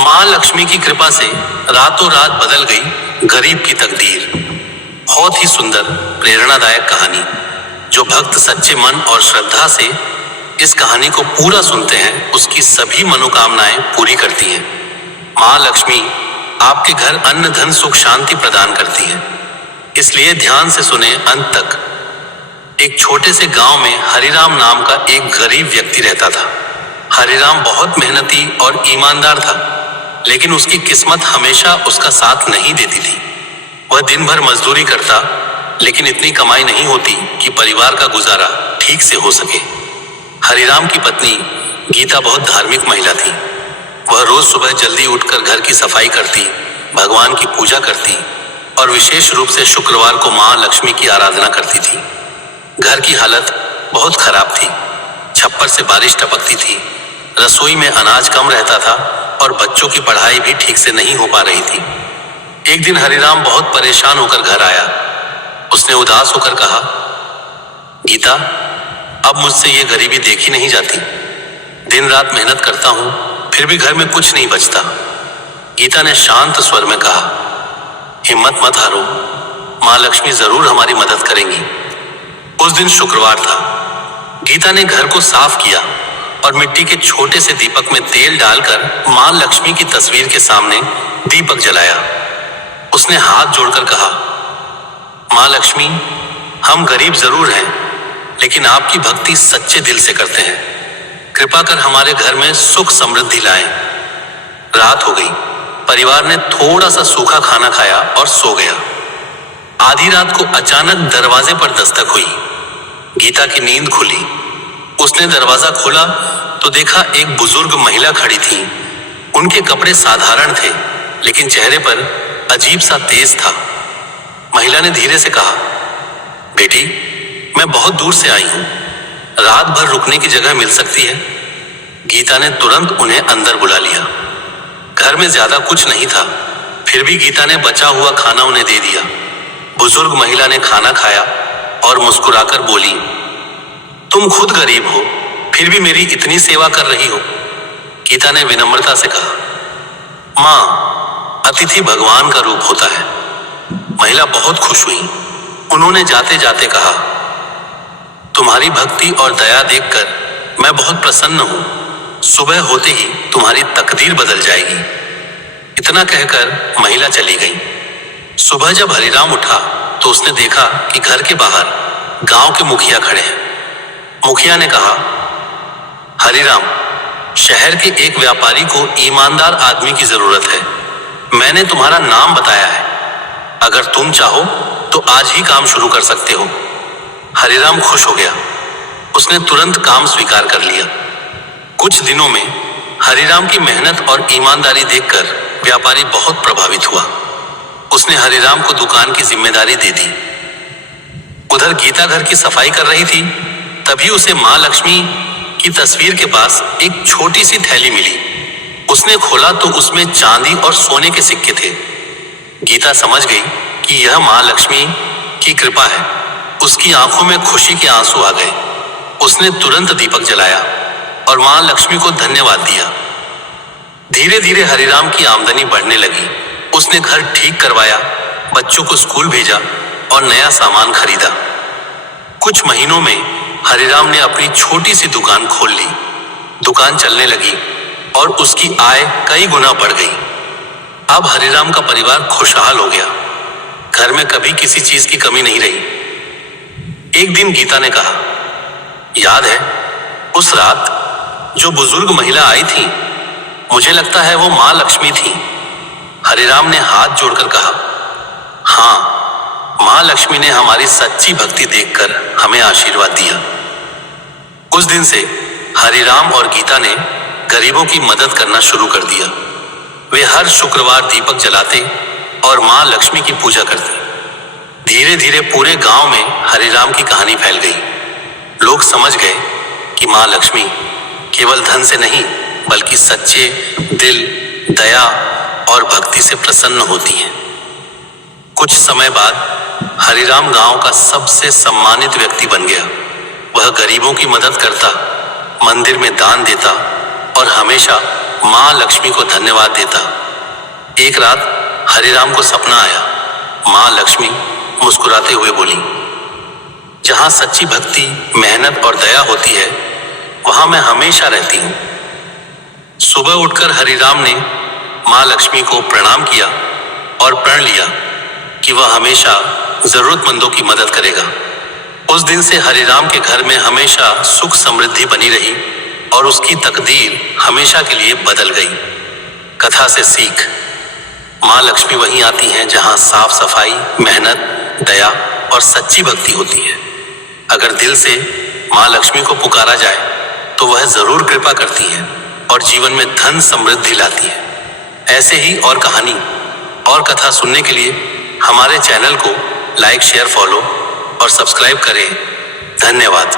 मां लक्ष्मी की कृपा से रातों रात बदल गई गरीब की तकदीर। बहुत ही सुंदर प्रेरणादायक कहानी। जो भक्त सच्चे मन और श्रद्धा से इस कहानी को पूरा सुनते हैं उसकी सभी मनोकामनाएं पूरी करती हैं। मां लक्ष्मी आपके घर अन्न धन सुख शांति प्रदान करती है, इसलिए ध्यान से सुने अंत तक। एक छोटे से गांव में हरिराम नाम का एक गरीब व्यक्ति रहता था। हरिराम बहुत मेहनती और ईमानदार था, लेकिन उसकी किस्मत हमेशा उसका साथ नहीं देती थी। वह दिन भर मजदूरी करता, लेकिन इतनी कमाई नहीं होती कि परिवार का गुजारा ठीक से हो सके। हरिराम की पत्नी गीता बहुत धार्मिक महिला थी। वह रोज सुबह जल्दी उठकर घर की सफाई करती, भगवान की पूजा करती और विशेष रूप से शुक्रवार को मां लक्ष्मी की आराधना करती थी। घर की हालत बहुत खराब थी। छप्पर से बारिश टपकती थी, रसोई में अनाज कम रहता था और बच्चों की पढ़ाई भी ठीक से नहीं हो पा रही थी। एक दिन हरिराम बहुत परेशान होकर घर आया। उसने उदास होकर कहा, गीता, अब मुझसे ये गरीबी देखी नहीं जाती। दिन रात मेहनत करता हूं, फिर भी घर में कुछ नहीं बचता। गीता ने शांत स्वर में कहा, हिम्मत मत हारो, मां लक्ष्मी जरूर हमारी मदद करेंगी। उस दिन शुक्रवार था। गीता ने घर को साफ किया और मिट्टी के छोटे से दीपक में तेल डालकर मां लक्ष्मी की तस्वीर के सामने दीपक जलाया। उसने हाथ जोड़कर कहा, मां लक्ष्मी, हम गरीब जरूर हैं, लेकिन आपकी भक्ति सच्चे दिल से करते हैं। कृपा कर हमारे घर में सुख समृद्धि लाएं। रात हो गई। परिवार ने थोड़ा सा सूखा खाना खाया और सो गया। आधी रात को अचानक दरवाजे पर दस्तक हुई। गीता की नींद खुली। उसने दरवाजा खोला तो देखा एक बुजुर्ग महिला खड़ी थी। उनके कपड़े साधारण थे, लेकिन चेहरे पर अजीब सा तेज था। महिला ने धीरे से कहा, बेटी, मैं बहुत दूर से आई हूं, रात भर रुकने की जगह मिल सकती है? गीता ने तुरंत उन्हें अंदर बुला लिया। घर में ज्यादा कुछ नहीं था, फिर भी गीता ने बचा हुआ खाना उन्हें दे दिया। बुजुर्ग महिला ने खाना खाया और मुस्कुराकर बोली, तुम खुद गरीब हो, फिर भी मेरी इतनी सेवा कर रही हो। गीता ने विनम्रता से कहा, मां, अतिथि भगवान का रूप होता है। महिला बहुत खुश हुई। उन्होंने जाते जाते कहा, तुम्हारी भक्ति और दया देखकर मैं बहुत प्रसन्न हूं। सुबह होते ही तुम्हारी तकदीर बदल जाएगी। इतना कहकर महिला चली गई। सुबह जब हरिराम उठा तो उसने देखा कि घर के बाहर गांव के मुखिया खड़े हैं। मुखिया ने कहा, हरिराम, शहर के एक व्यापारी को ईमानदार आदमी की जरूरत है। मैंने तुम्हारा नाम बताया है। अगर तुम चाहो तो आज ही काम शुरू कर सकते हो। हरिराम खुश हो गया। उसने तुरंत काम स्वीकार कर लिया। कुछ दिनों में हरिराम की मेहनत और ईमानदारी देखकर व्यापारी बहुत प्रभावित हुआ। उसने हरिराम को दुकान की जिम्मेदारी दे दी। उधर गीता घर की सफाई कर रही थी, तभी उसे मां लक्ष्मी की तस्वीर के पास एक छोटी सी थैली मिली। उसने खोला तो उसमें चांदी और सोने के सिक्के थे। गीता समझ गई कि यह मां लक्ष्मी की कृपा है। उसकी आंखों में खुशी के आंसू आ गए। उसने तुरंत दीपक जलाया और मां लक्ष्मी को धन्यवाद दिया। धीरे धीरे हरिराम की आमदनी बढ़ने लगी। उसने घर ठीक करवाया, बच्चों को स्कूल भेजा और नया सामान खरीदा। कुछ महीनों में हरिराम ने अपनी छोटी सी दुकान खोल ली। दुकान चलने लगी और उसकी आय कई गुना बढ़ गई। अब हरिराम का परिवार खुशहाल हो गया। घर में कभी किसी चीज की कमी नहीं रही। एक दिन गीता ने कहा, याद है उस रात जो बुजुर्ग महिला आई थी? मुझे लगता है वो मां लक्ष्मी थी। हरिराम ने हाथ जोड़कर कहा, हाँ, मां लक्ष्मी ने हमारी सच्ची भक्ति देखकर हमें आशीर्वाद दिया। उस दिन से हरिराम और गीता ने गरीबों की मदद करना शुरू कर दिया। वे हर शुक्रवार दीपक जलाते और मां लक्ष्मी की पूजा करते। धीरे धीरे पूरे गांव में हरिराम की कहानी फैल गई। लोग समझ गए कि मां लक्ष्मी केवल धन से नहीं, बल्कि सच्चे दिल, दया और भक्ति से प्रसन्न होती हैं। कुछ समय बाद हरिराम गांव का सबसे सम्मानित व्यक्ति बन गया। वह गरीबों की मदद करता, मंदिर में दान देता और हमेशा माँ लक्ष्मी को धन्यवाद देता। एक रात हरिराम को सपना आया। माँ लक्ष्मी मुस्कुराते हुए बोली, जहां सच्ची भक्ति, मेहनत और दया होती है, वहां मैं हमेशा रहती हूं। सुबह उठकर हरिराम ने माँ लक्ष्मी को प्रणाम किया और प्रण लिया कि वह हमेशा जरूरतमंदों की मदद करेगा। उस दिन से हरिराम के घर में हमेशा सुख समृद्धि बनी रही और उसकी तकदीर हमेशा के लिए बदल गई। कथा से सीख, माँ लक्ष्मी वहीं आती हैं जहां साफ सफाई, मेहनत, दया और सच्ची भक्ति होती है। अगर दिल से माँ लक्ष्मी को पुकारा जाए तो वह जरूर कृपा करती है और जीवन में धन समृद्धि लाती है। ऐसे ही और कहानी और कथा सुनने के लिए हमारे चैनल को लाइक, शेयर, फॉलो और सब्सक्राइब करें। धन्यवाद।